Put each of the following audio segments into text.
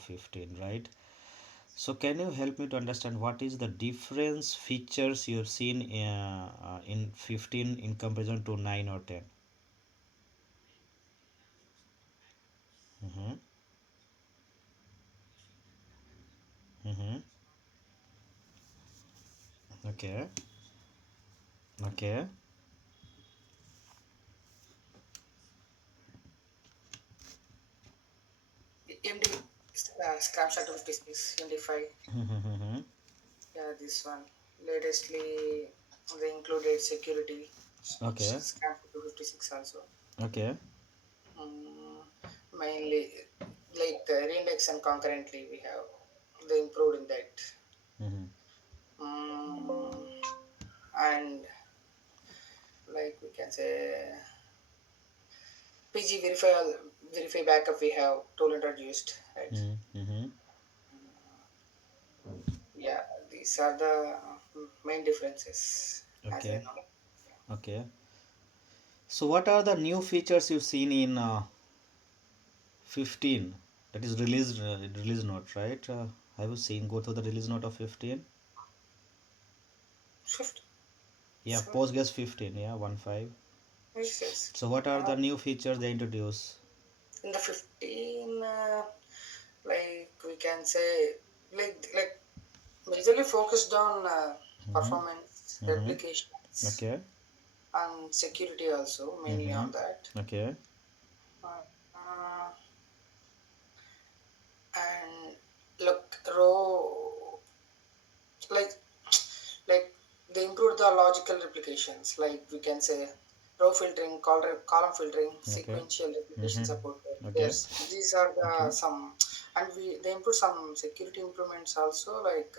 15, right? So can you help me to understand what is the difference features you've seen in 15 in comparison to 9 or 10? Mm-hmm. Mm-hmm. Okay. Okay. MD Scrapshot 56, MD5. Mm-hmm. Yeah, this one. Latestly, they included security. Okay. Scrapshot 256 also. Okay. Mm, mainly, like reindex and concurrently, we have they improved in that. Mm-hmm. Mm, and like we can say, PG verify backup we have tool introduced, right? Mm-hmm. Yeah, these are the main differences as I Okay. know. Okay. So what are the new features you've seen in 15? That is release note, right? Have you seen go through the release note of 15? Fifth, Yeah, seven, Postgres 15, yeah, 1.5. yes, yes. So what are the new features they introduce? In the 15, like we can say, like majorly focused on Mm-hmm. performance, Mm-hmm. replications, Okay. and security also, mainly Mm-hmm. on that. Okay. Uh, and look, row like like they improved the logical replications, like we can say row filtering, column filtering, Okay. sequential replication Mm-hmm. support. Okay. Yes, these are Okay. the some, and they improved some security improvements also, like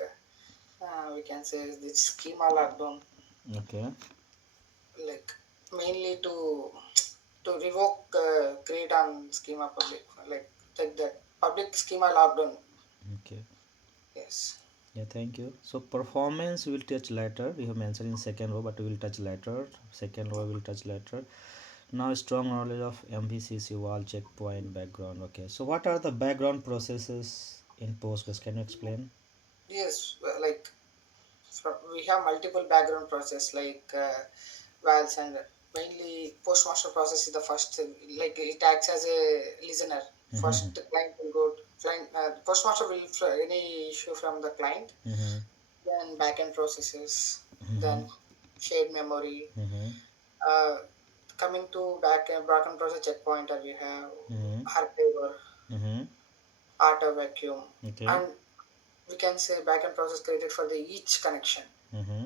we can say the schema lockdown, Okay. like mainly to revoke create on schema public, like that public schema lockdown. Okay. Yes. Yeah, thank you. So performance we will touch later. We have mentioned in second row, but we will touch later. Second row we will touch later. Now strong knowledge of MVCC wall checkpoint background. Okay. So what are the background processes in Postgres? Can you explain? Yes, like we have multiple background process, like vals, and mainly postmaster process is the first, like it acts as a listener. Mm-hmm. First the client will go to, client postmaster will any issue from the client, Mm-hmm. then backend processes, Mm-hmm. then shared memory. Mm-hmm. uh, Coming to backend process checkpointer, we have Mm-hmm. archiver, Mm-hmm. auto vacuum, Okay. and we can say backend process created for the each connection, Mm-hmm.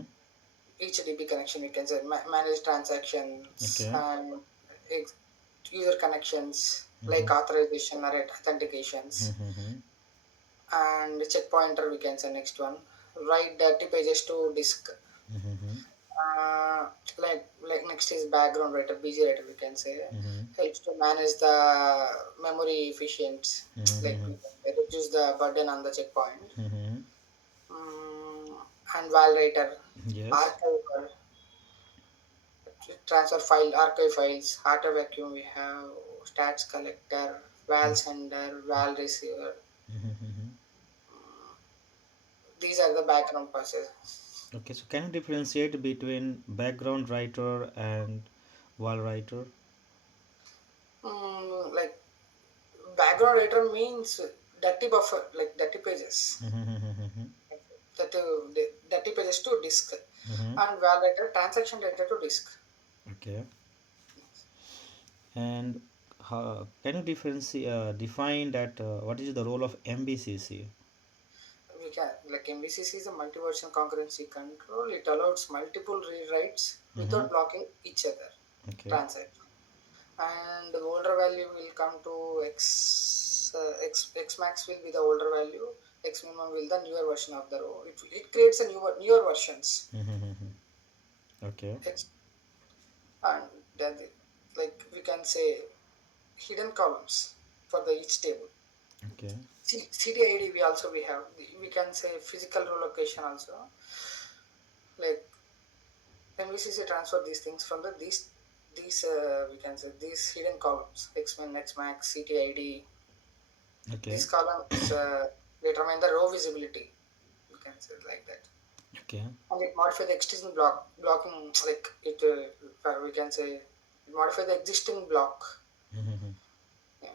each DB connection. You can say manage transactions Okay. and ex- user connections, Mm-hmm. like authorization or authentications, Mm-hmm. and checkpointer. We can say next one, write dirty pages to disk. Mm-hmm. Uh, like next is background writer, BG writer. We can say Mm-hmm. helps to manage the memory efficient, like Mm-hmm. we can reduce the burden on the checkpoint. Mm-hmm. And val writer, Yes. archiver, transfer file, archive files, auto vacuum. We have stats collector, val sender, val receiver. Mm-hmm. These are the background processes. Okay, so can you differentiate between background writer and wall writer? Like background writer means dirty buffer, like dirty pages. Mm-hmm. That dirty pages to disk, Mm-hmm. and val writer transaction data to disk. Okay. And can you define that what is the role of MBCC? We can, like MVCC is a multi-version concurrency control. It allows multiple rewrites Mm-hmm. without blocking each other Okay. transaction. And the older value will come to x max will be the older value, x minimum will the newer version of the row. It creates a newer versions. Mm-hmm. Okay. X, and then like we can say hidden columns for the each table. Okay. CDID we also we have, we can say physical row location also, like MVCC transfer these things from the these we can say these hidden columns, X min, X max, CTID. Okay. These columns determine the row visibility. You can say it like that. Okay. And it modify the existing blocking, like it we can say it modify the existing block. Mhm. Yeah,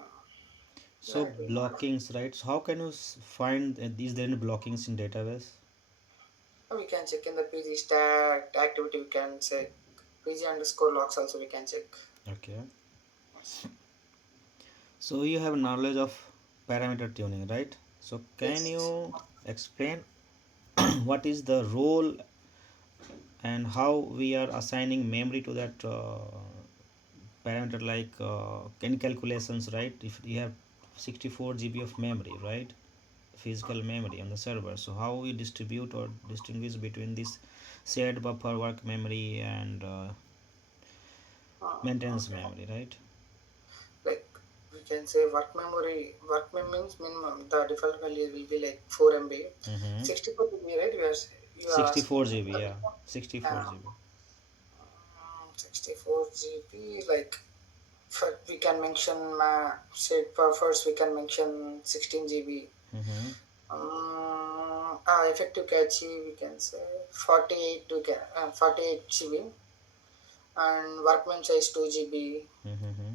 So that will modify. blockings, right? So how can you find is there any blockings in database? We can check in the PG stat activity. We can say PG underscore logs also we can check. Okay. Yes. So you have knowledge of parameter tuning, right? So can Yes. you explain what is the role and how we are assigning memory to that parameter, like in calculations, right? If you have 64 GB of memory, right? Physical memory on the server, so how we distribute or distinguish between this shared buffer, work memory, and maintenance Okay. memory, right? Like we can say work mem means minimum the default value will be like 4 MB. Mm-hmm. 64 GB, right? You are asking 64 me GB, for yeah. 64 GB. 64 GB. Like for, we can mention set buffers. We can mention 16 GB. Mm-hmm. Effective cache we can say 48. We can 48 GB, and workman size 2 GB. Mm-hmm.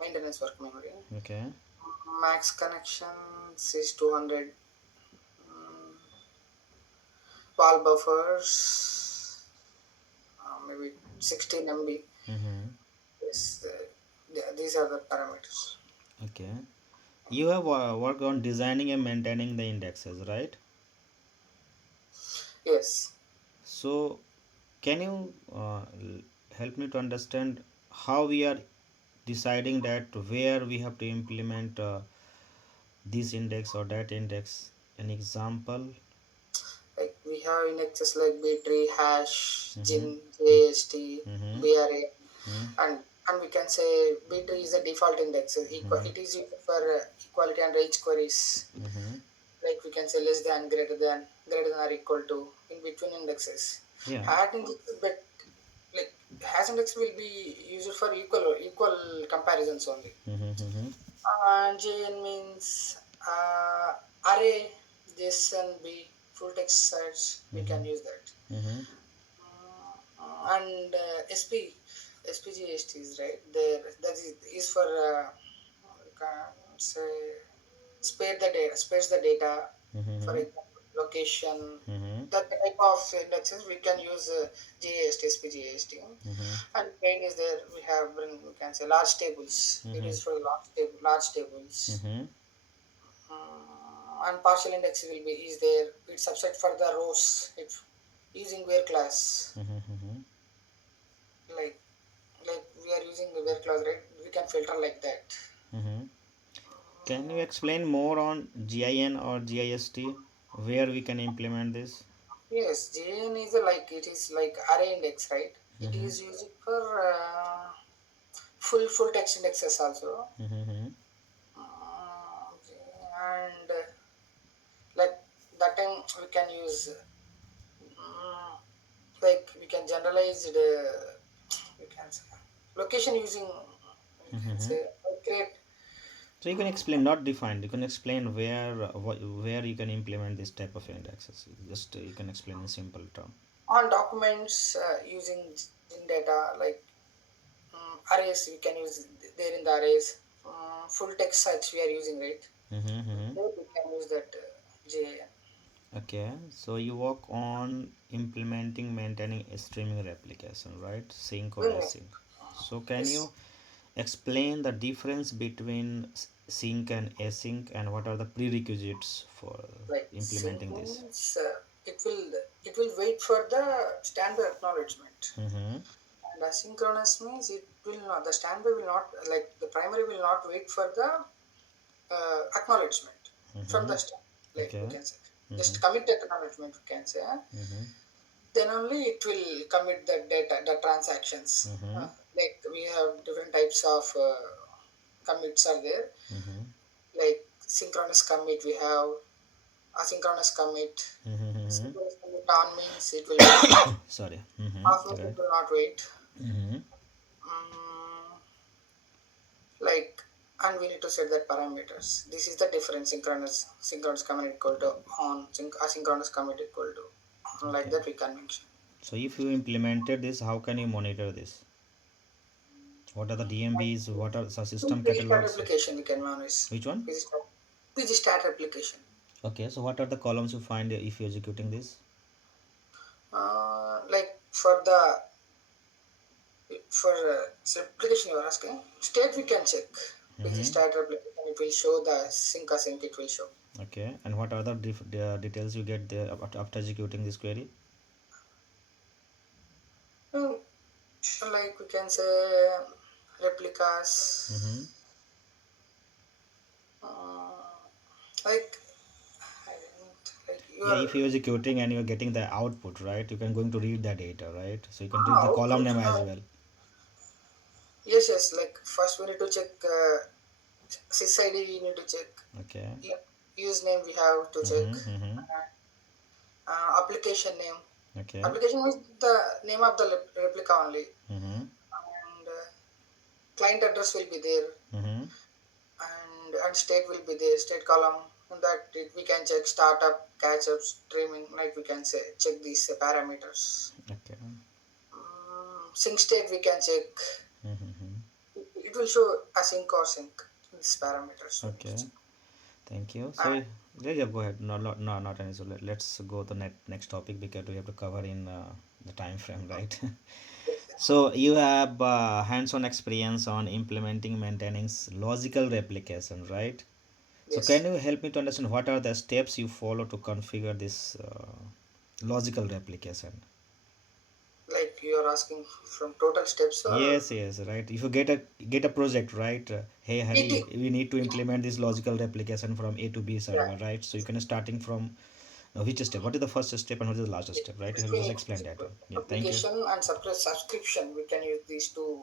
Maintenance work memory. Okay. Max connections is 200. Mm, Wall buffers, maybe 16 MB. Mm-hmm. Yes, these are the parameters. Okay. You have worked on designing and maintaining the indexes, right? Yes, So can you help me to understand how we are deciding that where we have to implement this index or that index? An example. like we have indexes like B-tree, hash, Mm-hmm. gin, JST, Mm-hmm. BRA, Mm-hmm. and we can say B-tree is the default index. It is used for equality and range queries. Mm-hmm. Like we can say less than, greater than or equal to, in between indexes. Yeah. Hat index, but like hash index will be used for equal comparisons only. Mm-hmm. JN means array JSON B full text search. We can use that. Mm-hmm. And SPGST is right there. That is for you can say spares the data. For Mm-hmm. example, location. Mm-hmm. That type of indexes we can use GAST, SPGST. Mm-hmm. And main is there. We can say large tables. It Mm-hmm. is for large tables. Mm-hmm. And partial index will be is there. It's subset for the rows. If using where class, Mm-hmm. like we are using the where class, right? We can filter like that. Mm-hmm. Can you explain more on GIN or GIST, where we can implement this? Yes, JN is it is like array index, right? It Mm-hmm. is used for full text indexes also. Mm-hmm. And like that time we can use um, like we can generalize the we can say location using we can Mm-hmm. say create. So you can explain, not defined. You can explain where where you can implement this type of indexes. Just you can explain in simple term. On documents using in data like arrays we can use there in the arrays. Full text search we are using, right? Mm-hmm. There we can use that JN. Okay, so you work on implementing, maintaining a streaming replication, right? Sync or Yes, async. So can yes. you explain the difference between sync and async, and what are the prerequisites for Like sync implementing this? means it will wait for the standby acknowledgement. Mm-hmm. And asynchronous means it will not, the standby will not, like the primary will not wait for the acknowledgement from Mm-hmm. the stand. Like we Okay. can say, Mm-hmm. just commit the acknowledgement, we can say. Mm-hmm. Then only it will commit the data, the transactions. Mm-hmm. Like we have different types of commits are there. Mm-hmm. Like synchronous commit, we have asynchronous commit. Mm-hmm. Synchronous commit on means it will wait. Sorry. Mm-hmm. Off means Right. it will not wait. Mm-hmm. Mm, like and we need to set that parameters. This is the difference. Synchronous commit equal to on, asynchronous commit equal to on, like Okay. that we can mention. So if you implemented this, how can you monitor this? What are the DMBs? What are the system Page start catalogs? application we can manage. Which one? Page start application. Okay, so what are the columns you find if you're executing this? Like for the for application you are asking, state we can check. Page Mm-hmm. start application, it will show the sync async, it will show. Okay, and what are the details you get there after executing this query? Hmm, like we can say Mm-hmm. replicas, uh, like I didn't like Yeah, your if you're executing and you're getting the output, right, you can going to read the data, right? So you can read the column output. name as well. Yes, yes. Like first we need to check sys ID. We need to check. Okay. Yeah, use name we have to check. Mm-hmm. Mm-hmm. Application name. Okay. Application is the name of the replica only, Mm-hmm. and client address will be there, Mm-hmm. and state will be there. State column. And that we can check startup, catch up, streaming. Like we can say check these parameters. Okay. Sync state we can check. Mm-hmm. It will show async or sync. These parameters we need to Okay. check. Thank you. So, And yeah, yeah, go ahead. No, no, no, not any. So let's go to next topic because we have to cover in the time frame, right? So you have hands-on experience on implementing, maintaining logical replication, right? So can yes, you help me to understand what are the steps you follow to configure this logical replication? like you are asking from total steps or Yes, yes, right. If you get a project, right? Hey, it, Hari, we need to implement this logical replication from A to B yeah, server, right? So you can starting from which step? What is the first step and what is the last yes. step, right? You First have to we just need explain that one. Yeah, thank you. publication and subscription. We can use these two.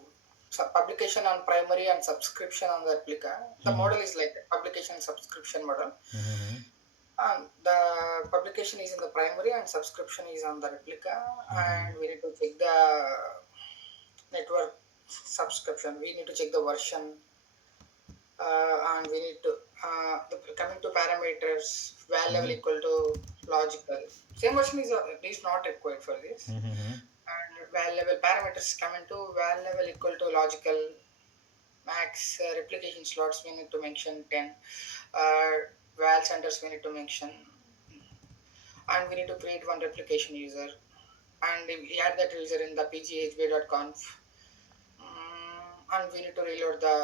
Publication on primary and subscription on the replica. The Mm-hmm. model is like a publication and subscription model. Mm-hmm. And the publication is in the primary and subscription is on the replica. Mm-hmm. And we need to check the network subscription. We need to check the version, and we need to coming to parameters, val level Mm-hmm. equal to logical. Same version is not required for this. Mm-hmm. And val level parameters coming to val level equal to logical max replication slots. We need to mention 10. Uh, val centers we need to mention, and we need to create one replication user. And we add that user in the pghb.conf. And we need to reload the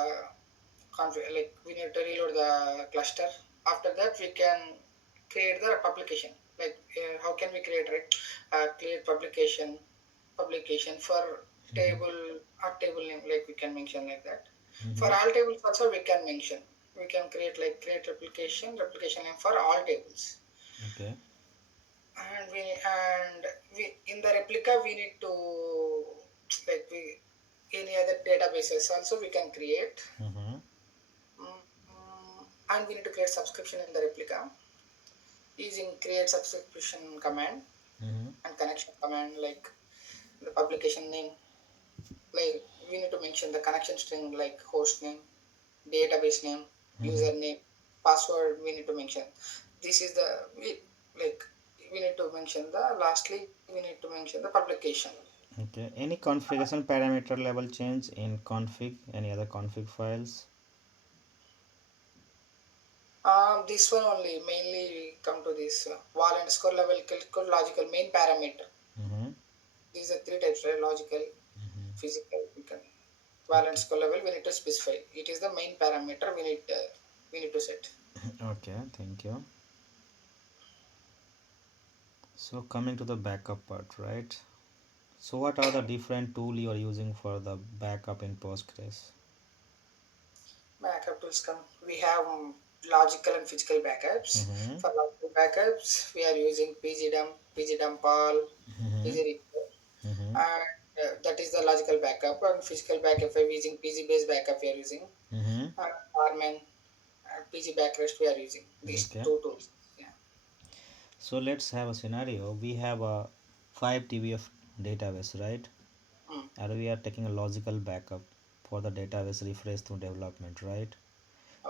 like we need to reload the cluster. After that we can create the publication. Like how can we create, right? Create publication for table or table name, like we can mention like that. For Mm-hmm. all tables also we can mention, we can create like create replication name for all tables. Okay. And we in the replica we need to, like we any other databases also we can create. Mm-hmm. And we need to create subscription in the replica using create subscription command Mm-hmm. and connection command. Like the publication name, like we need to mention the connection string like host name, database name, Mm-hmm. username, password. We need to mention this is the like we need to mention the lastly we need to mention the publication. Okay. Any configuration parameter level change in config? Any other config files? This one only mainly we come to this wall underscore level equal logical main parameter. Mm-hmm. These are three types, right? Logical, physical. We can Okay. balance score level. We need to specify. It is the main parameter we need to set. Okay. Thank you. So coming to the backup part, right? So what are the different tool you are using for the backup in Postgres? Backup tools come. We have logical and physical backups. Mm-hmm. For logical backups, we are using pgdump all, Mm-hmm. pgrecord, Mm-hmm. and that is the logical backup. And physical backup, we are using pg based backup. We are using Mm-hmm. Arman and pg backrest. We are using these Okay. two tools. Yeah. So let's have a scenario. We have a 5 TB of database, right? Mm. And we are taking a logical backup for the database refresh through development, right?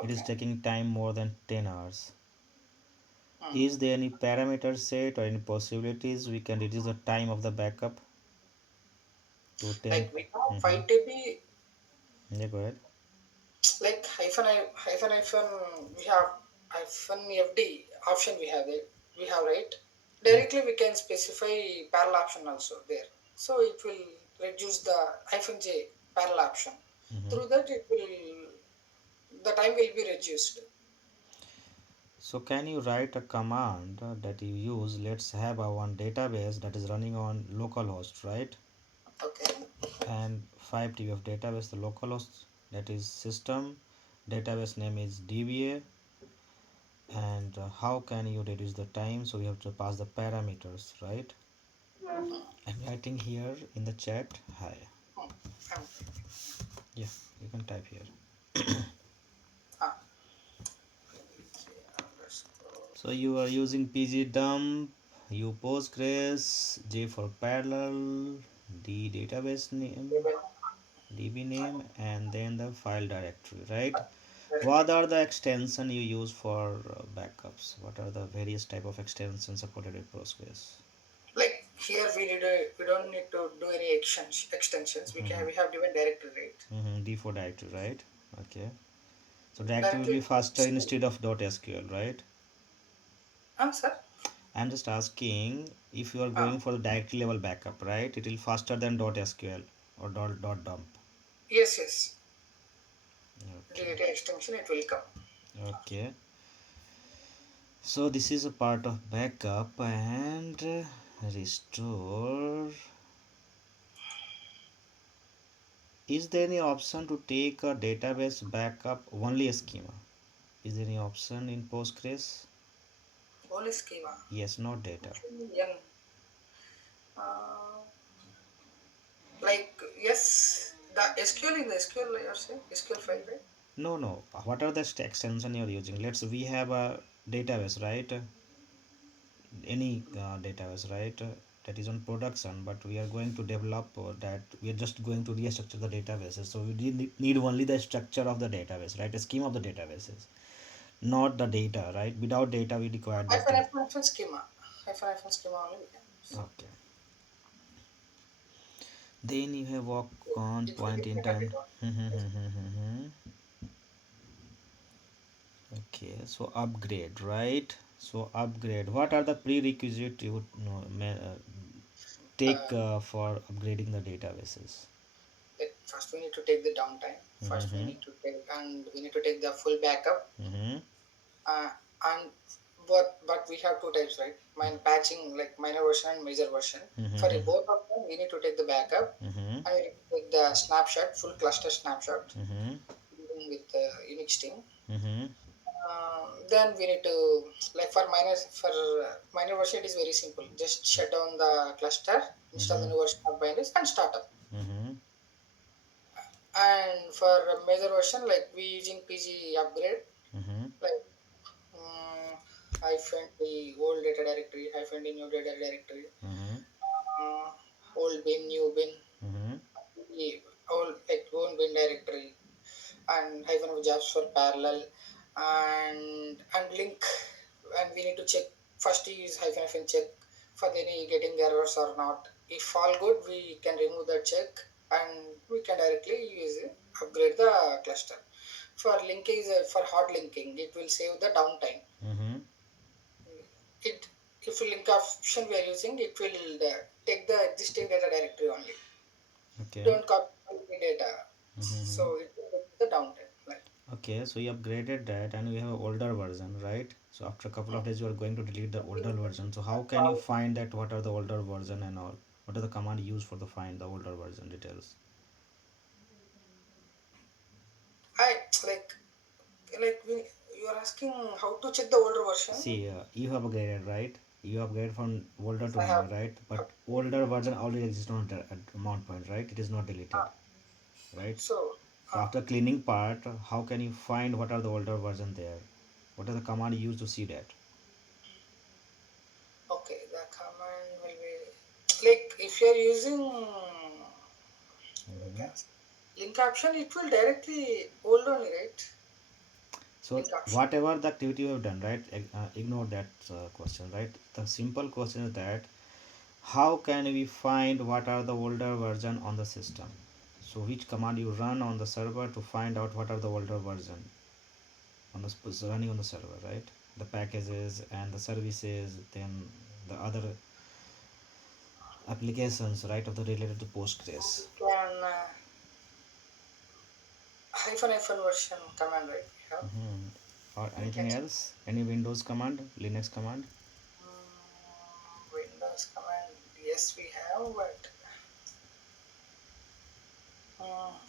It is Okay. taking time more than 10 hours. Hmm. Is there any parameter set or any possibilities we can reduce the time of the backup to 10? Like we have Mm-hmm. 5 TB, Yeah, go ahead. like hyphen we have hyphen FD option we have it. We have right. Yeah. Directly we can specify parallel option also there. So it will reduce the hyphen J parallel option. Mm-hmm. Through that it will the time will be reduced. So can you write a command that you use? Let's have a one database that is running on localhost, right? Okay. And 5 TB of database, the localhost, that is system. Database name is DBA. And how can you reduce the time? So you have to pass the parameters, right? I'm writing here in the chat. Hi. Hmm. Um, Yeah, you can type here. ah, underscore. So you are using pg dump, u postgres, j for parallel, the database name, db name, and then the file directory, right? What are the extension you use for backups? What are the various type of extensions supported in postgres? Like here we don't need to do any extensions. Mm-hmm. We have given directory right. Mm-hmm. D4 directory, right? Okay. So directory will Directly. be faster instead of .sql, right? Ah, sir. I'm just asking if you are Ah, going for the directory level backup, right? It will faster than .sql or .dump. yes, yes. Okay. Data extension it will come. Okay. So this is a part of backup and restore. Is there any option to take a database backup only a schema? Is there any option in Postgres? Only schema. Yes, not data. N. Uh, like yes, the SQL in the SQL you're saying SQL file right? No, no. What are the extension you're using? Let's we have a database, right? Any database, right? That is on production, but we are going to develop that. We are just going to restructure the databases. So we need only the structure of the database, right? A scheme of the databases, not the data, right? Without data, we require that data. Hyphen schema. Hyphen schema only we can use. Okay. Then you have walk on It will point in depend on time. it on. Okay, so upgrade, right? So upgrade. What are the prerequisite you would know, take Uh, for upgrading the databases? like first we need to take the downtime. First we Mm-hmm. need to take and we need to take the full backup. Mm-hmm. And but we have two types right mine patching like minor version and major version for Mm-hmm. both of them we need to take the backup Mm-hmm. and we need to take the snapshot full cluster snapshot Mm-hmm. with the Unix team. Mm-hmm. Then we need to like for minor version it is very simple just shut down the cluster install the Mm-hmm. new version of binaries and start up. Mm-hmm. And for major version like we using PG upgrade Mm-hmm. like hyphen the old data directory, hyphen the new data directory, Mm-hmm. uh, old bin, new bin, Mm-hmm. the old like own bin directory, and hyphen of jobs for parallel, and link, and we need to check first use hyphen check for any getting errors or not. If all good, we can remove the check and we can directly use it, upgrade the cluster. For linking is for hard linking, it will save the downtime. Mm-hmm. It if a link option we are using, it will take the existing data directory only. Okay. Don't copy the data, Mm-hmm. so it will reduce the downtime. Like Okay, so you upgraded that and we have an older version, right? So after a couple of days you are going to delete the older version. So how can you find that what are the older version and all? What are the command used for the find the older version details? I like you are asking how to check the older version. See, you have upgraded, right? You upgrade from older If to I have newer, right? But older version already exists on the at mount point, right? It is not deleted, uh, right? so So after cleaning part, how can you find what are the older version there? What are the command used to see that? okay, the command will be like if you are using Mm-hmm. link option, it will directly old only, right? So link option. whatever the activity you have done, right, ignore that question, right? The simple question is that how can we find what are the older version on the system? So which command you run on the server to find out what are the older version on the running on the server, right? The packages and the services, then the other applications, right, of the related to We Postgres. can hyphen version command, right? We have, Hmm. Or and we can anything check else? Any Windows command, Linux command? Windows command. Yes, we have, but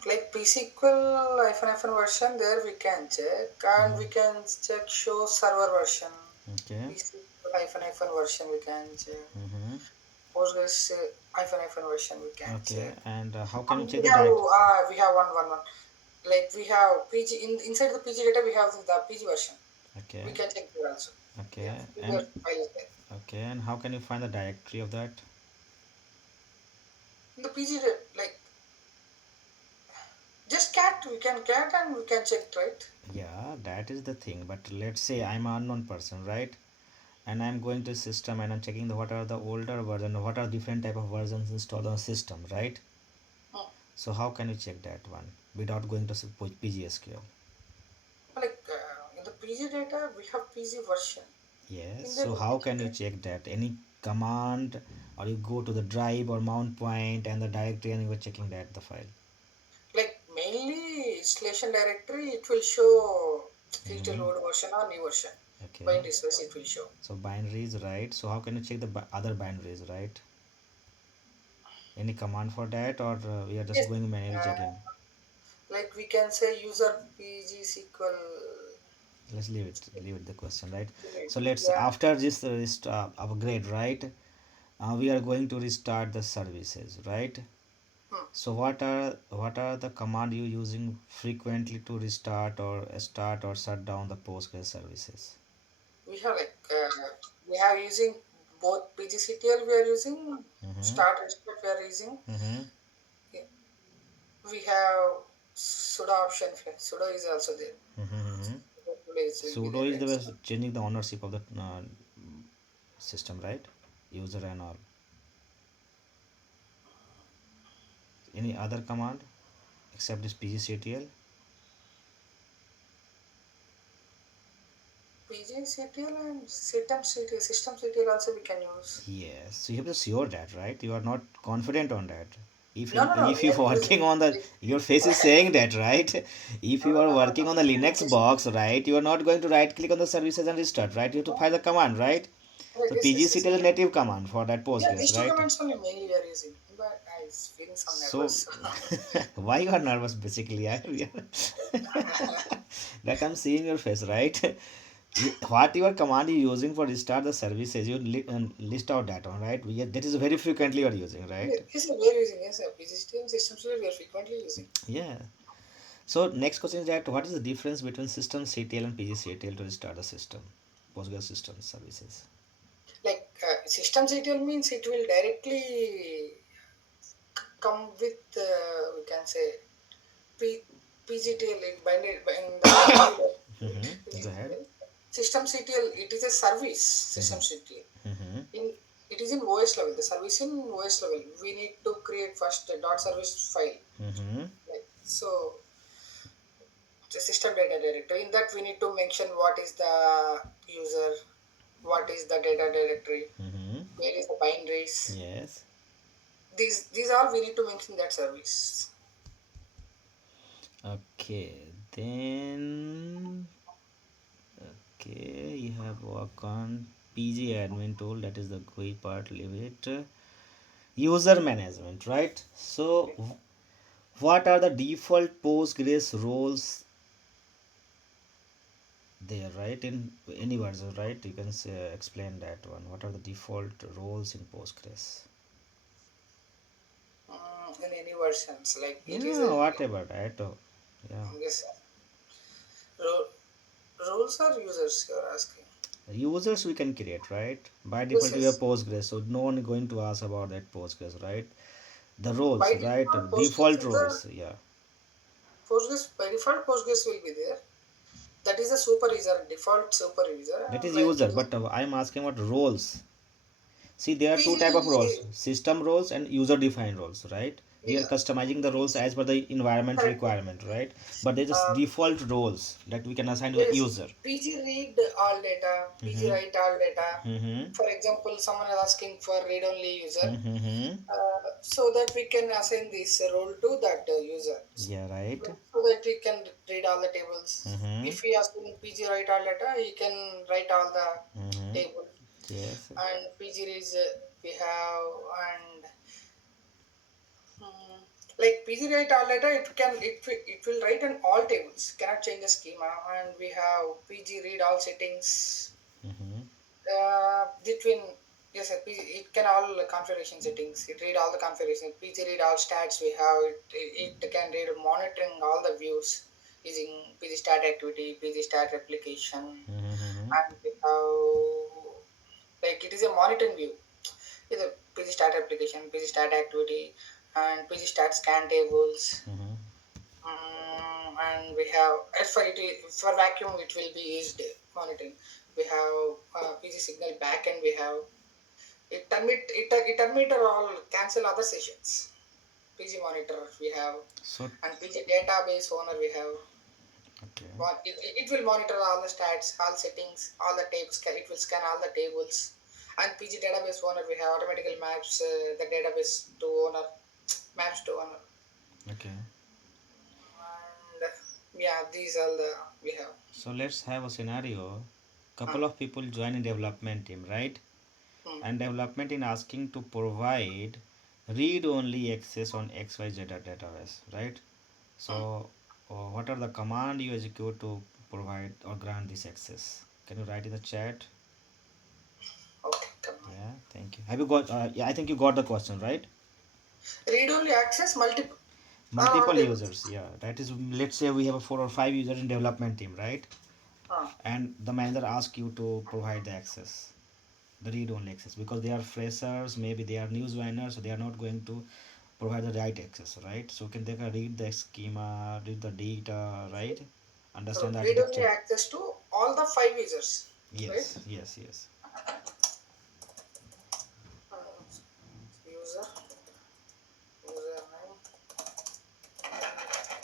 like psql hyphen version, there we can check, and we Hmm. can check show server version. Okay. psql hyphen version we can check. Hmm. Postgres hyphen version we can Okay. check. And how can And you check the direct? we have one. Like we have pg inside the pg data we have the pg version. Okay. We can check there also. Okay. Yeah, And your file is there. okay. And how can you find the directory of that? In the pg like just cat, we can cat and we can check, right? Yeah, that is the thing. But let's say I'm an unknown person, right? And I'm going to system and I'm checking the what are the older version, what are different type of versions installed on system, right? Hmm. So how can you check that one without going to PGSQL? Like in the pg data we have pg version. Yes. In there So we how can check can you that. check that? Any command, or you go to the drive or mount point and the directory and you are checking that the file. Like mainly installation directory, it will show digital Hmm. old version or new version. Okay. Bind resource it will show. So binaries, right? So how can you check the other binaries, right? Any command for that, or we are just Yes. going manually checking? Like we can say user pg SQL. Let's leave it the question, right? So let's Yeah. after this upgrade, right? We are going to restart the services, right? Hmm. So what are the command you using frequently to restart or start or shut down the Postgres services? We have like we have using both pgctl we are using, Mm-hmm. start restart we are using. Mm-hmm. Yeah. We have sudo option. Sudo is also there. Mm-hmm. Place will be Sudo there, is right? the changing the ownership of the system, right? User and all. Any other command except this pgctl? pgctl and system ctl also we can use. Yes, so you have to sure that, right? You are not confident on that. If No, you no, no. if We you are using working on the like, your face is saying that, right? If no, you no, are no, no, working no. on the Linux Just box, right? You are not going to right click on the services and restart, right? You have to no. find the command, right? Right, So yes, yes, yes. pgctl is native command for that Yeah, Postgres, these two right? commands only mainly we are using. But I was feeling some So nervous. why you are nervous basically? That I'm seeing your face, right? What your command you using for restart the services, you list out that one, right? That is very frequently you are using, right? Yes, yes, we are using, yes, PGCTL systems we are frequently using. Yeah. So next question is that what is the difference between system CTL and PGCTL to restart the system, Postgres system services? Like system means it will directly come with we can say P, PGTL it binded in the binary Mm-hmm. Go ahead. PGTL. System CTL, it is a service. System CTL Mm-hmm. in it is in OS level. The service in OS level. We need to create first a dot service file. Mm-hmm. Like so, the system data directory. In that, we need to mention what is the user, what is the data directory, Mm-hmm. where is the binaries. Yes. These all we need to mention that service. Okay. Then okay, you have work on PG admin tool. That is the GUI part. Leave it. User management, right? So what are the default Postgres roles there, right? In any version, right? You can say, explain that one. What are the default roles in Postgres? In any versions. Like it is Yeah, a whatever, right? Oh, yeah. yes, ro- roles or users you're asking. Users we can create, right? By Yes, default, we have yes. Postgres, so no one is going to ask about that Postgres, right? The By roles, right? default, Default roles, yeah. Postgres by default Postgres will be there. that is a super user, default super user, That and is like user, but I'm asking about roles. See, there are two type of roles: PG, system roles and user defined roles, right? We are yeah, customizing the roles as per the environment correct. requirement, right? But there is Uh, default roles that we can assign to the yes, user. PG read all data, PG Mm-hmm. write all data. Mm-hmm. For example, someone is asking for read only user, Mm-hmm. so that we can assign this role to that user, Yeah, right. so that he can read all the tables. Mm-hmm. If he asking PG write all data, he can write all the Mm-hmm. tables. Yes. And PG reads we have, and Hmm. Like PG write all data, it will write in all tables. Cannot change the schema, and we have PG read all settings. Mm-hmm. Between yes, it can all configuration settings. It read all the configuration. PG read all stats. We have it can read monitoring all the views using PG stat activity, PG stat replication, Mm-hmm. and we have like it is a monitoring view. It's a PG stat application, PG stat activity, and PG stat scan tables. Mm-hmm. And we have as for for vacuum it will be used monitoring. We have PG signal backend. We have it terminate or all cancel other sessions. PG monitor we have, So, and PG database owner we have. okay. It will monitor all the stats, all settings, all the tables. It will scan all the tables. And PG database owner, we have automatically maps the database to owner, maps to owner. Okay. And yeah, these are the we have. So let's have a scenario. Hmm. Couple of people join a development team, right? Hmm. And development in asking to provide read-only access on XYZ database, right? Hmm. So, what are the command you execute to provide or grant this access? Can you write in the chat? Okay, come on. Yeah, thank you. Have you got? Yeah, I think you got the question, right? Read only access multiple all Multiple tables. users. Yeah, that is. Let's say we have a 4 or 5 users in development team, right? Huh. And the manager asks you to provide the access, the read-only access, because they are freshers, maybe they are new joiners, so they are not going to provide the right access, right? So can they can read the schema, read the data, right? So Understand the read only architecture. access to all the five users, right? Yes, yes, yes. Uh, user username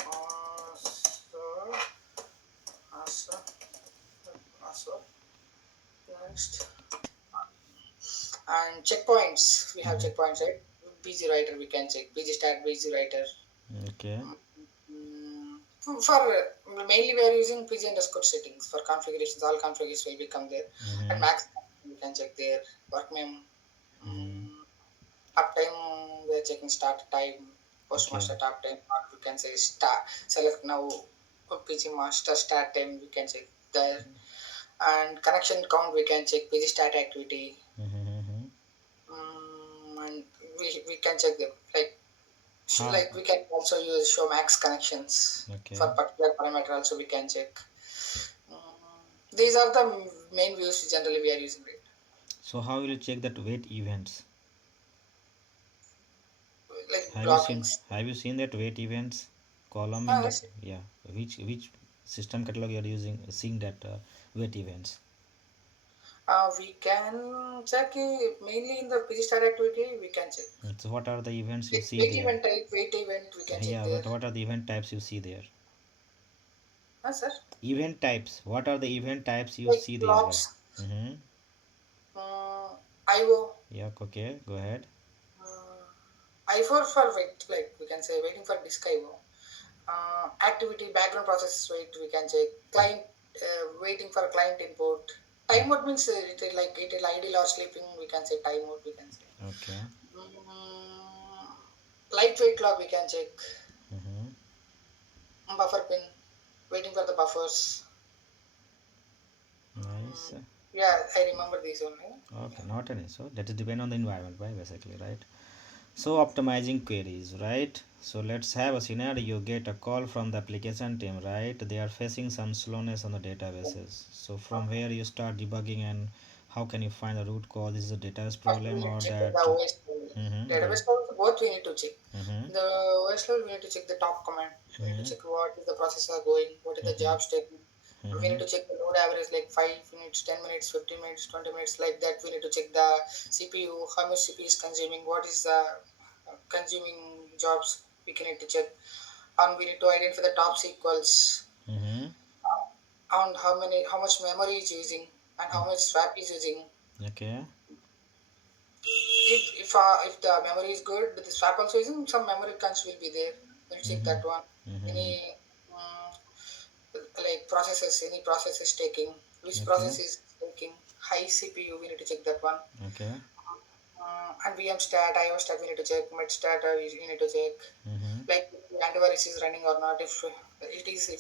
password password password next. And checkpoints, we have Mm-hmm. checkpoints, right? BG writer, we can check BG stat, BG writer. Okay. For mainly we are using PG underscore settings for configurations. All configurations will become there, and Mm-hmm. max we can check there. Work mem, Mm-hmm. uptime we are checking start time, Okay. postmaster start time, or we can say start select now PG master start time. We can check there, and connection count we can check PG start activity. Mm-hmm. And we can check them Ha. like we can also use show max connections Okay. for particular parameter also we can check. These are the main views generally we are using, right? So how will you check that wait events? Like Have you seen blockings. have you seen that wait events column in the, Yes, yeah, which system catalog you are using seeing that wait events? we can check mainly in the PG start activity we can check. So what are the events you Like see wait there? event type, wait event we can check Yeah, there. what are the event types you see there? Sir, Event types. What are the event types you like see there? Right? logs, Mm-hmm. IO, Yeah. Okay. Go ahead. I for wait, like we can say waiting for disk IO. Activity background process wait we can check client waiting for client input. Time mode means it will idle or sleeping, we can say time mode we can say. Okay. mm, Lightweight log we can check. Mm-hmm. Buffer pin waiting for the buffers. Nice. Yeah, I remember these only. Okay. Not any. So that is depend on the environment, right? Basically, right? So optimizing queries, right? So let's have a scenario. You get a call from the application team, right? They are facing some slowness on the databases. So from Okay. where you start debugging and how can you find the root cause? Is it a database First we problem need or to check the that? OS level. Mm-hmm. Go ahead. Database level both we need to check. Mm-hmm. The OS level we need to check the top command. We need to Mm-hmm. check what is the processor going, what is the Mm-hmm. job statement. We Mm-hmm. need to check the load average like 5 minutes, 10 minutes, 15 minutes, 20 minutes, like that. We need to check the CPU, how much CPU is consuming, what is the consuming jobs we can need to check. And we need to identify the top sequels Mm-hmm. and how much memory is using and how much swap is using. Okay. If the memory is good, the swap also using some memory crunch will be there. We'll check Mm-hmm. that one. Mm-hmm. Any like processes, any process is taking, which Okay. process is taking high CPU, we need to check that one. Okay. And VM stat, IO stat, we need to check. Med stat, we need to check. Mm-hmm. Like if the antivirus is running or not. If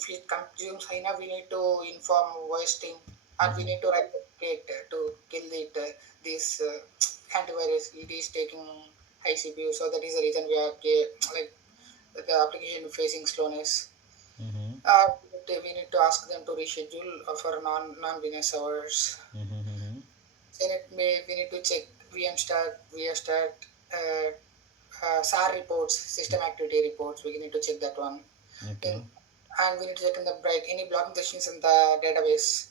it consumes high enough, we need to inform voice team, and we need to write a ticket to kill it. This antivirus it is taking high CPU, so that is the reason we are like the application facing slowness. Mm-hmm. We need to ask them to reschedule for non-business hours. Mm-hmm. Then we need to check VM stat, VS stat, uh, SAR reports, system activity reports. We need to check that one. Okay. In, and we need to check in the break any blocking sessions in the database,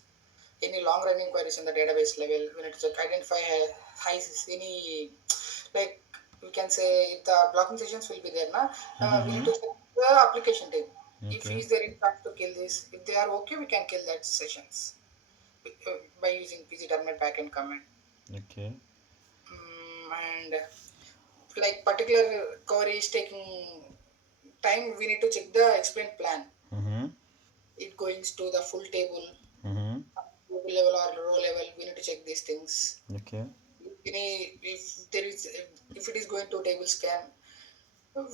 any long running queries in the database level. We need to check identify high any like we can say if the blocking sessions will be there now. We need Mm-hmm. to check the application type. If Okay. is there in fact to kill this, if they are okay, we can kill that sessions by using pg terminal backend command. Okay. And like particular query is taking time, we need to check the explain plan. Mm-hmm. It goes to the full table, Mm-hmm. table level or row level. We need to check these things. Okay. If there is if it is going to table scan,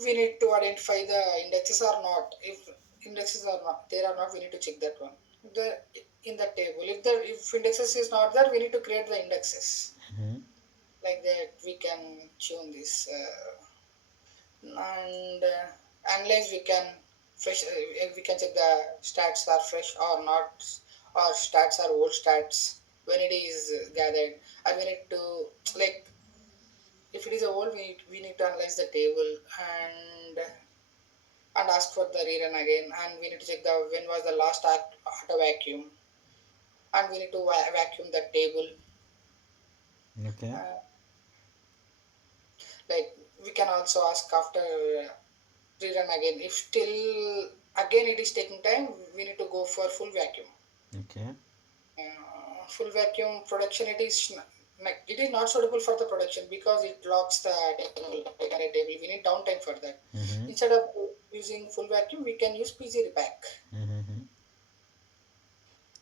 we need to identify the indexes or not. If indexes are not there or not, we need to check that one. The in the table, if indexes is not there, we need to create the indexes. Mm-hmm. Like that, we can tune this. And analyze we can check the stats are fresh or not, or stats are old stats when it is gathered. And we need to like if it is a old, we need to analyze the table and ask for the rerun again. And we need to check the when was the last auto vacuum, and we need to vacuum the table. Okay. uh, like we can also ask after rerun again. If still again it is taking time, we need to go for full vacuum. Okay. Full vacuum production, it is not suitable for the production because it locks the table, data table. We need downtime for that. Mm-hmm. Instead of using full vacuum, we can use PG repack. Mm-hmm.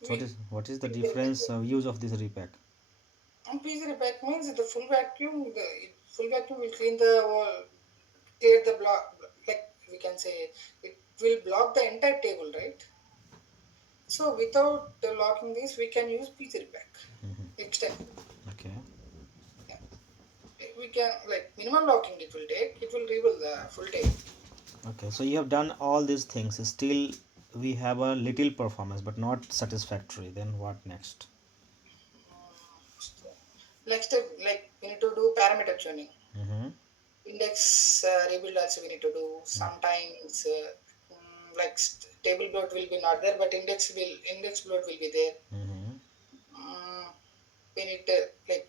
So what is the We difference use of this repack? PG repack means the full vacuum. Full vacuum will clean the wall, clear the block. Like we can say, it will block the entire table, right? So without locking this, we can use PG repack extend. Okay. Yeah. We can like minimum locking it will take. It will reveal the full table. Okay. So you have done all these things. Still, we have a little performance, but not satisfactory. Then what next? Next step, like we need to do parameter tuning. Mm-hmm. Index rebuild also we need to do. Sometimes table bloat will be not there, but index bloat will be there. Mm-hmm. Mm, we need to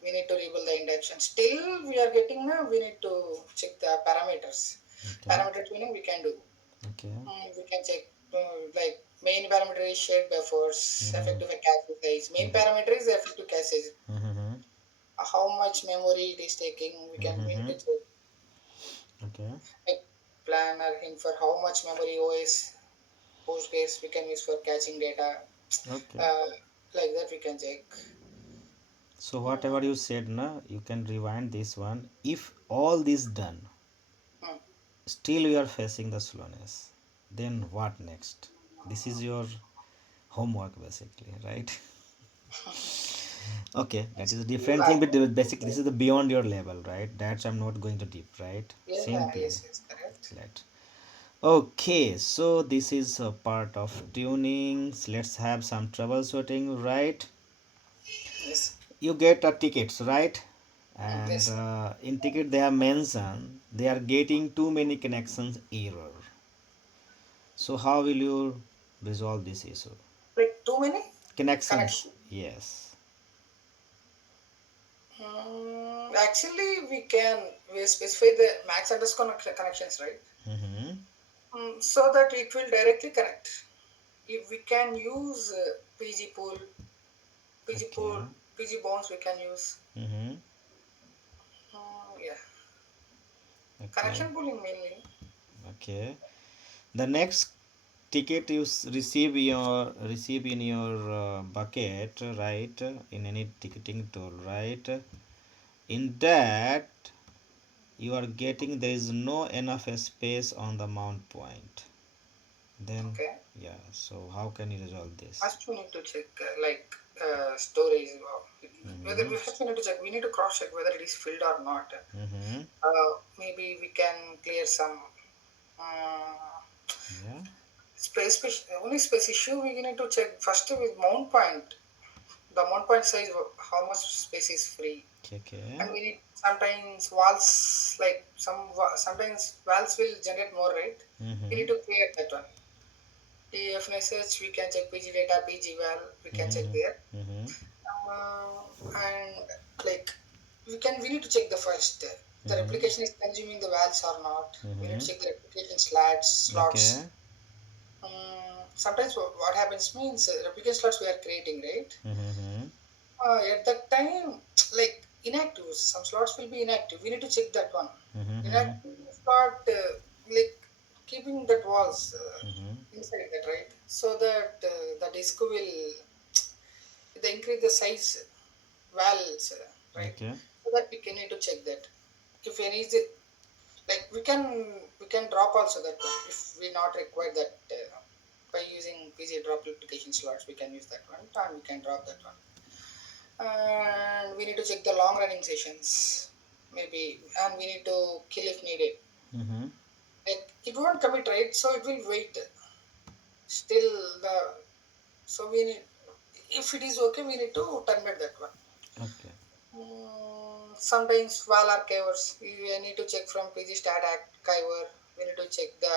we need to rebuild the index. And still we are getting we need to check the parameters. Okay. Parameter tuning we can do. Okay. We can check like main parameter is shared buffers, Mm-hmm. effective cache size. Main parameter is effective cache size. Mm-hmm. How much memory it is taking, we need Mm-hmm. to check. Okay. Like planner hint for how much memory OS Postgres we can use for catching data. Okay. Uh, like that we can check. So whatever Mm, you said, na, you can rewind this one. If all this done, mm. still you are facing the slowness, then what next? This is your homework basically, right? Okay, that is a Still different I thing, but need to basic this is the beyond your level, right? That's I'm not going to deep, right? yeah, Same thing. yes, correct. Let Okay, so this is a part of tunings. Let's have some troubleshooting, right? Yes, You get a tickets, right? And yes. in ticket they have mentioned they are getting too many connections error. So how will you resolve this issue? too many connections. connections. Yes. Actually, we specify the max underscore connections, right? Mm-hmm. So that it will directly connect. If we can use PG pool, Okay. PG bonds, we can use. Mm-hmm. Yeah, Okay. connection pooling mainly. Okay. The next ticket you receive in your bucket, right? In any ticketing tool, right? In that you are getting there is no enough space on the mount point. Then Okay. yeah. So how can you resolve this? First, we need to check storage. Whether Mm-hmm. we first we need to check. We need to cross check whether it is filled or not. Mm-hmm. Maybe we can clear some uh, Yeah. only space issue. We need to check first with mount point. The mount point says how much space is free, Okay. and we need sometimes walls like sometimes walls will generate more, right? We Mm-hmm. need to clear that one. TF message we can check PG data, PG val we can check Mm-hmm. there. Mm-hmm. And like we need to check the first the Mm-hmm. replication is consuming the vals or not. We need to Mm-hmm. check the replication slots. Okay. Sometimes what happens means replication slots we are creating, right? Mm-hmm. At that time, like inactive, some slots will be inactive. We need to check that one. Mm-hmm. Inactive slot, like keeping that walls Mm-hmm. inside that, right? So that the disk will they increase the size valves, right? Okay. So that we can need to check that. If any is like we can drop also that one if we not require that by using PG drop replication slots we can use that one and we can drop that one. And we need to check the long running sessions maybe, and we need to kill if needed. Mm-hmm. Like it won't commit, right? So it will wait still the so we need if it is okay we need to terminate that one. Okay. Sometimes while archivers, we need to check from pg stat archiver. We need to check the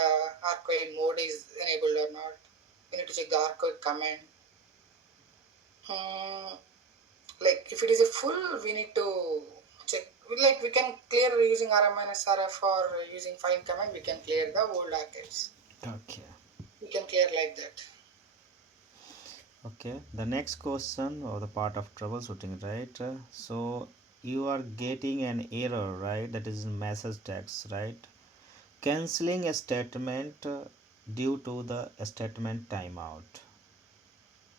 archive mode is enabled or not. We need to check the archive command. Hmm, like if it is a full, we need to check. Like we can clear using rm minus rf or using find command. We can clear the old archives. Okay. We can clear like that. Okay. The next question or the part of troubleshooting, right? So you are getting an error, right? That is message text, right? Canceling a statement due to the statement timeout.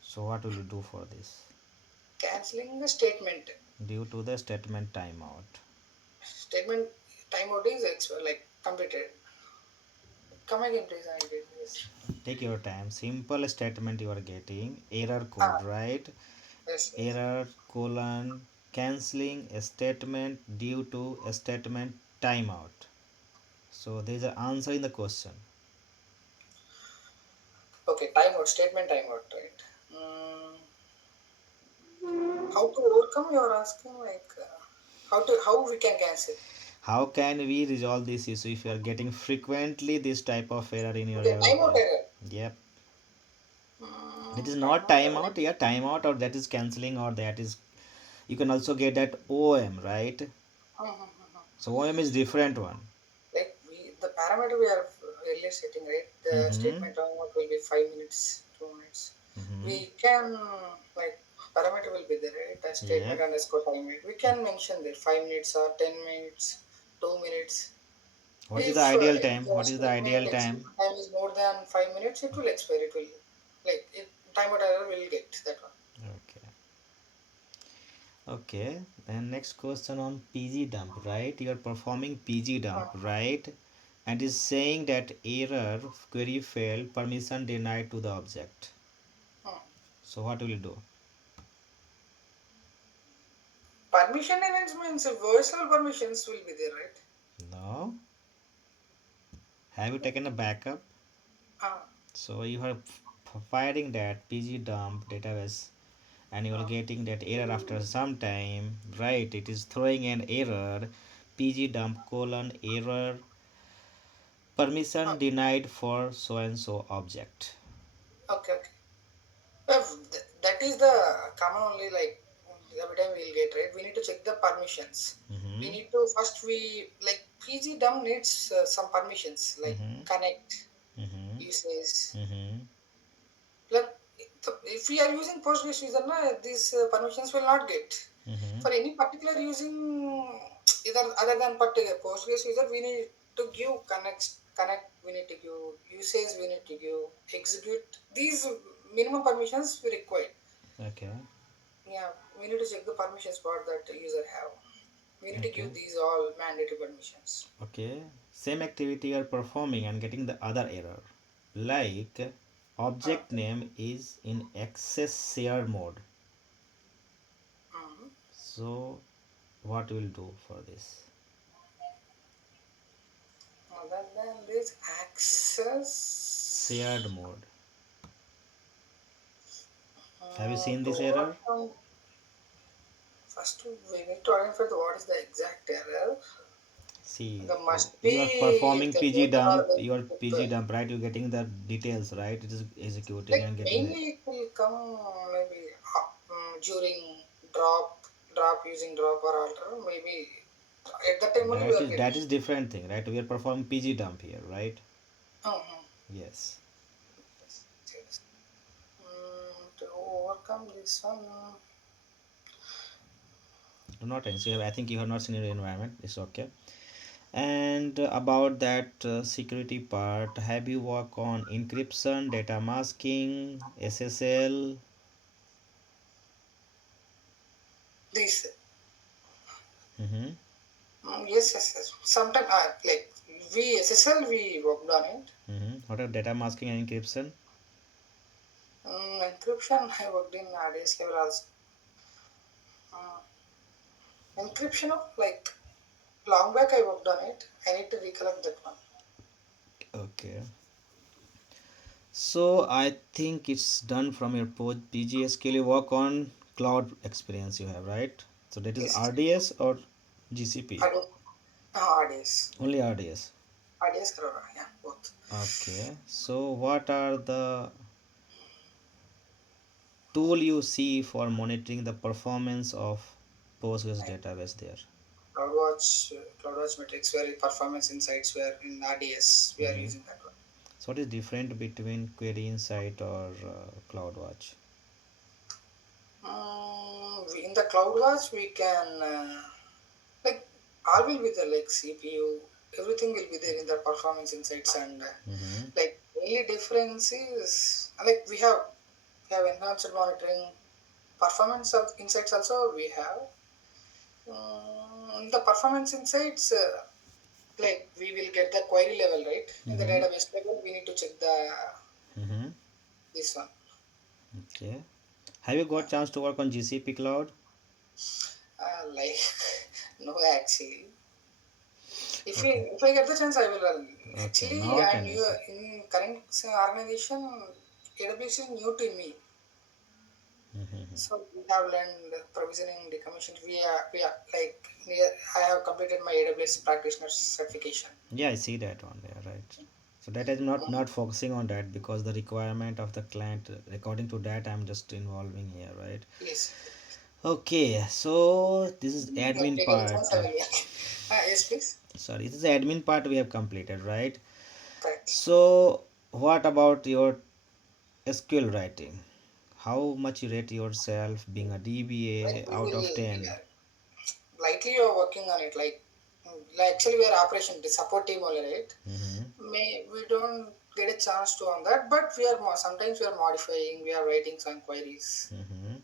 So what will you do for this? Canceling the statement. Due to the statement timeout. Statement timeout is like completed. Come again, please. I did it. Take your time. Simple statement you are getting. Error code, Ah, right? yes, yes. Error colon canceling a statement due to a statement timeout. So there is an answer in the question. Okay, timeout, statement timeout, right? How to overcome? You're asking like how we can cancel. How can we resolve this issue if you are getting frequently this type of error in your Okay, timeout error. yep. It is not Timeout error. timeout, yeah, timeout or that is canceling or that is you can also get that OM, right? So OM is different one. Like the parameter we are earlier setting, right? The Mm-hmm. statement timeout will be 5 minutes, 2 minutes. Mm-hmm. We can like parameter will be there, right? The statement Yep. underscore time. We can mention that 5 minutes or 10 minutes, 2 minutes. What is the If ideal if time? the What is the statement ideal execution time? time is more than 5 minutes, it will expire. It will like timer error will get that one. Okay. Okay. And next question on PG dump, right? You are performing PG dump, right? And is saying that error query failed, permission denied to the object. Hmm. So what will you do? Permission enhancements, virtual permissions will be there, right? No. Have you taken a backup? Uh, So you are firing that PG dump database and you are uh, getting that error after some time, right? It is throwing an error PG dump colon error uh, permission denied for so and so object. okay, okay. that is the common only, like every time we'll get, right. We need to check the permissions. We Mm-hmm. need to first we like PG dump needs some permissions like Mm-hmm. connect, Mm-hmm. usage. Mm-hmm. Like if we are using Postgres user, na, these permissions will not get. Mm-hmm. For any particular using either other than particular Postgres user, we need to give connect. We need to give usage. We need to give execute. These minimum permissions we require. Okay. Yeah, we need to check the permissions what that user have. We need to Okay. give these all mandatory permissions. Okay. Same activity you are performing and getting the other error. Like Uh, object name is in access share mode. mhm. So what will do for this? Other than this, access. Shared mode. Have you seen To this error? overcome, first we need to identify what is the exact error. See, There must you are be performing the PG human or dump, the your PG people. dump, right? You're getting the details, right? It is executing Like and getting the. mainly it will come maybe during drop using drop or alter. Maybe at that time only we are That getting. is different thing, right? We are performing PG dump here, right? Mhm. Yes. Yes, yes. To overcome this one, Do not answer. I think you have not seen your environment. It's okay. And about that security part, have you worked on encryption, data masking, SSL? this. Mm-hmm. Yes, yes, yes. Sometimes like we SSL we worked on it. Mm-hmm. What are data masking and encryption? Encryption I worked in RDS level also. Uh, Encryption of like long back I worked on it. I need to recollect that one. Okay. So I think it's done from your PGSQL. You work on cloud experience you have, right? So that is Yes, RDS or GCP? I do. RDS. Only RDS. RDS Corona, yeah, both. Okay. So what are the tool you see for monitoring the performance of Postgres Like database there? CloudWatch metrics where performance insights were in RDS. We are Mm-hmm. using that one. So what is different between Query Insight or CloudWatch? In the CloudWatch we can like all will be there like CPU. Everything will be there in the performance insights and Mm-hmm. like only difference is like we have enhanced monitoring performance of insights also we have. The performance insights like we will get the query level, right. In the Mm-hmm. database level we need to check the Mm-hmm. this one. Okay. Have you got chance to work on GCP Cloud? Like no, actually Okay. if I get the chance I will Okay. actually Not I'm an new issue. in current organization. AWS is new to me. Mm-hmm. So we have learned provisioning, decommission. We are like near. I have completed my AWS practitioner certification. Yeah, I see that one there, right? So that is not focusing on that because the requirement of the client, according to that, I'm just involving here, right? Yes. Okay, so this is If admin I get the part. chance, I will work. Yes, please. Sorry, this is the admin part we have completed, right? Correct. So what about your SQL writing? How much you rate yourself being a Like DBA we out will of 10? lightly you are working on it. Like actually we are operation the support team only, right? Mm-hmm. May we don't get a chance to on that, but we are sometimes we are modifying. We are writing some queries. Mm-hmm.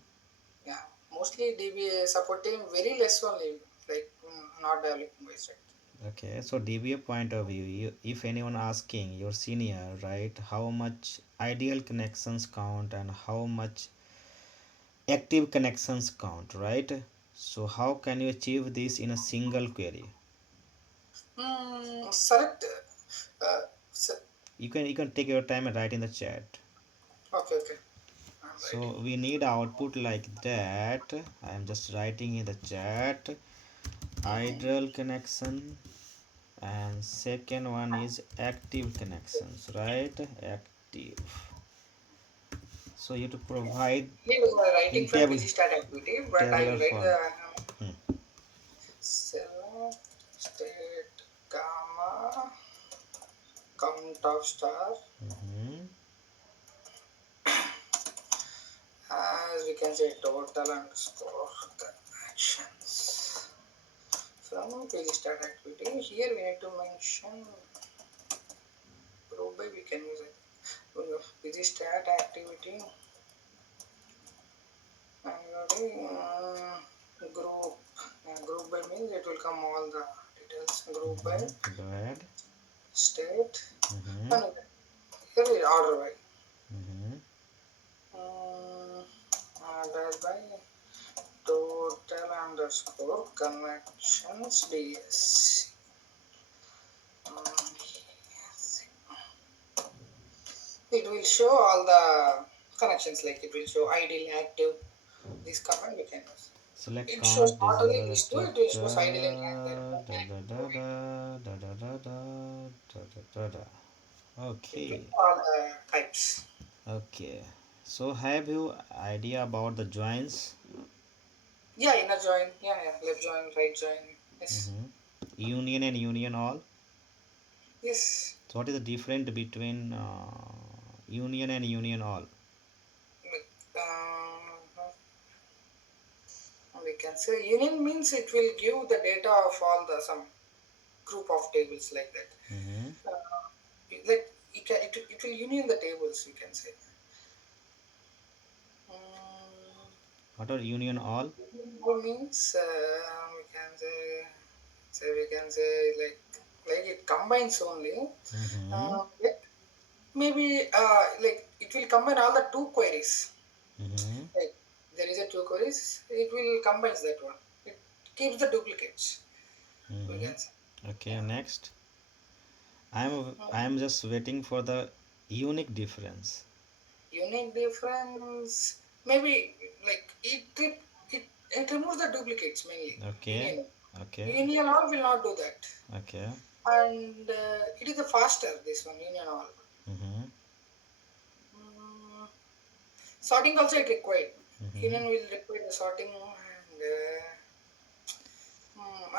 Yeah, mostly DBA support team very less only. Like not developing wise, right? Okay, so DBA point of view, if anyone asking your senior, right, how much ideal connections count and how much active connections count, right? So how can you achieve this in a single query? Select. Uh, se- You can take your time and write in the chat. okay, okay. I'm writing. So we need output like that. I am just writing in the chat. Mm-hmm. Ideal connection and second one is active connections, right? Active. So you have to provide Here we are writing in from table busy start activity, but I tabular will write the form. Hmm. select state gamma count of star, Mm-hmm. as we can say total underscore connections from busy start activity. Here we need to mention group by, we can use it. Busy start activity and group. Group by means it will come all the details. Group by Mm-hmm. Go ahead. state Mm-hmm. and here is order by. Mm-hmm. Um, Order by total underscore connections ds. Yes. It will show all the connections, like it will show idle, active. This command we can use. Select It shows count. not This is only a these two, da, it will show idle and da, da, da, active. da, da, da, da, da, da, da, da, da, da. It will Okay. show all the types. Okay. So have you idea about the joins? Yeah, inner join. Yeah, yeah. Left join, right join. Yes. Mm-hmm. Union and union all. Yes. So what is the difference between union and union all? Like, we can say union means it will give the data of all the some group of tables like that. Mm-hmm. Like it will union the tables. We can say. Um, What are union all? Union means we can say like it combines only. Mm-hmm. Like maybe like it will combine all the two queries. Mm-hmm. Like there is a two queries, it will combine that one. It keeps the duplicates. We Mm-hmm. can say. Okay, Yeah. next. I'm Um, just waiting for the unique difference. Unique difference. Maybe like it removes the duplicates mainly. Okay. Union. Okay. Union all will not do that. Okay. And it is the faster this one union all. Mm-hmm. Mm, Sorting also it required. Mm-hmm. Union will require the sorting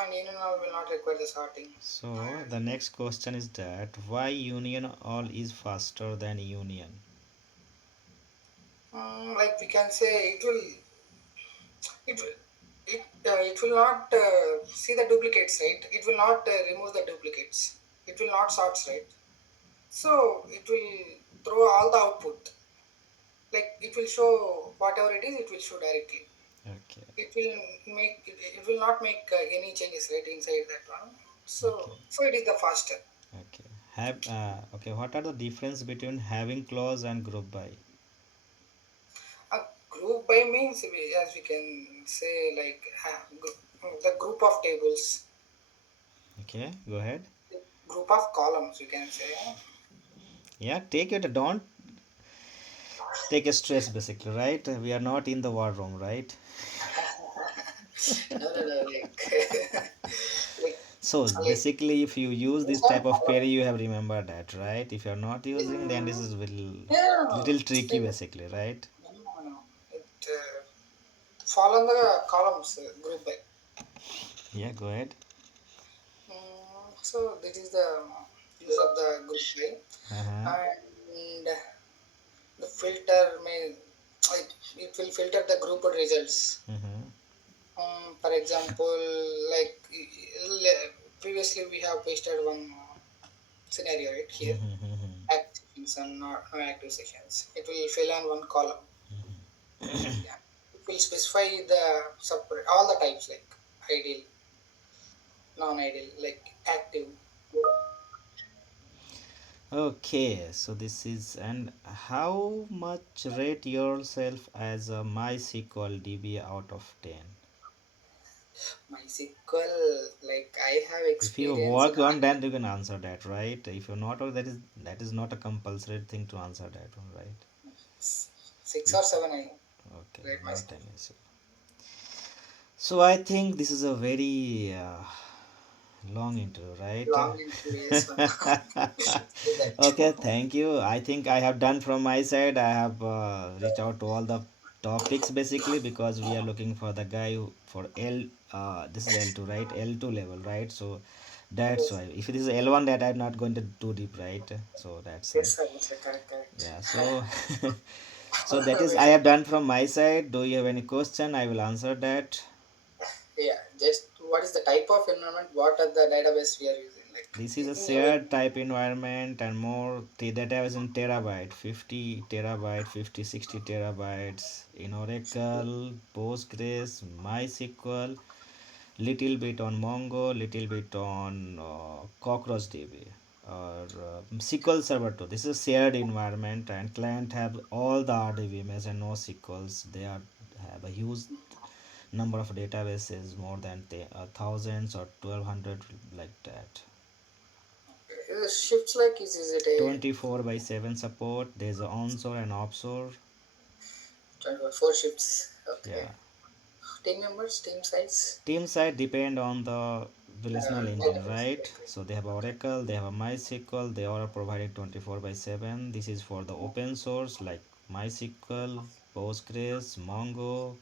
and union all will not require the sorting. So the next question is that why union all is faster than union? Like we can say it will it will not see the duplicates, right? It will not remove the duplicates. It will not sorts, right? So it will throw all the output. Like it will show whatever it is. It will show directly. Okay. It will it will not make any changes right inside that one. Okay. So it is the faster. Okay. Have okay. What are the difference between having clause and group by? A group by means as we can say like the group of tables, Okay. Go ahead. group of columns. You can say. Yeah. Take it. Don't take a stress. Basically, right? We are not in the war room, right? No, no, no. Like, So like basically, if you use this based on type of query, column. you have remembered that, right? If you're not using, then this is Yeah, little tricky, still, basically, right? no, no, no. It fall on the columns group by. Yeah, go ahead. So this is the use of the group Uh-huh. by, and the filter may like it will filter the group results. Mm-hmm. For example, like previously we have pasted one scenario right here, Mm-hmm. active sessions and not no active sessions. It will fill on one column. Yeah, it will specify the separate all the types like ideal, non-ideal, like active. Okay, so this is and how much rate yourself as a MySQL DB out of 10? MySQL, like I have If you experience in work on that, you can answer that, right? If you're not, that is not a compulsory thing to answer that one, right? 6 or 7. I Okay, rate not myself. an issue. So I think this is a very Long intro, right? Long into yes, ma'am. So that. Okay, thank you. I think I have done from my side. I have reached out to all the topics basically because we are looking for the guy who, for L. This is L2, right? L2 level, right? So that's Yes, why. If it is L1, that I'm not going to do deep, right? So that's it. yes, sir. Yes, sir. Correct, correct. Yeah. So so that is I have done from my side. Do you have any question? I will answer that. Yeah, just what is the type of environment? What are the database we are using? Like This is a any other? shared type environment and more. The data is in terabyte, 50 terabyte, 50, 60 terabytes in Oracle, Postgres, MySQL, little bit on Mongo, little bit on Cockroach DB or SQL Server too. This is a shared environment and client have all the RDBMS and NoSQLs. They are have a huge number of databases, more than thousands or 1200 like that. Shifts like is it a 24 by 7 support. There's a onshore and offshore. 4 shifts? Okay. Yeah. Team members, team size. Team side depend on the relational engine, Database. right? Okay. So they have Oracle, they have a MySQL, they all are provided 24 by 7. This is for the open source like MySQL, Postgres, Mongo,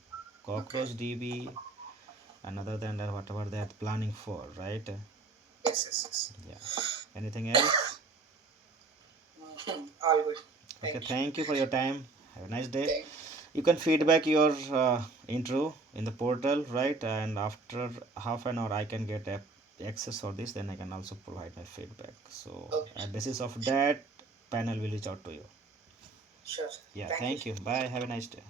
Okay. Cockroach DB, and other than that, whatever they are planning for, right? Yes, yes, yes. Yeah. Anything else? All good. Okay, Thank you. thank you for your time. Have a nice day. Thank. You can feedback your intro in the portal, right? And after half an hour I can get access for this, then I can also provide my feedback. So Okay. at basis of that, panel will reach out to you. Sure. Yeah, Thank you. thank you. Bye, have a nice day.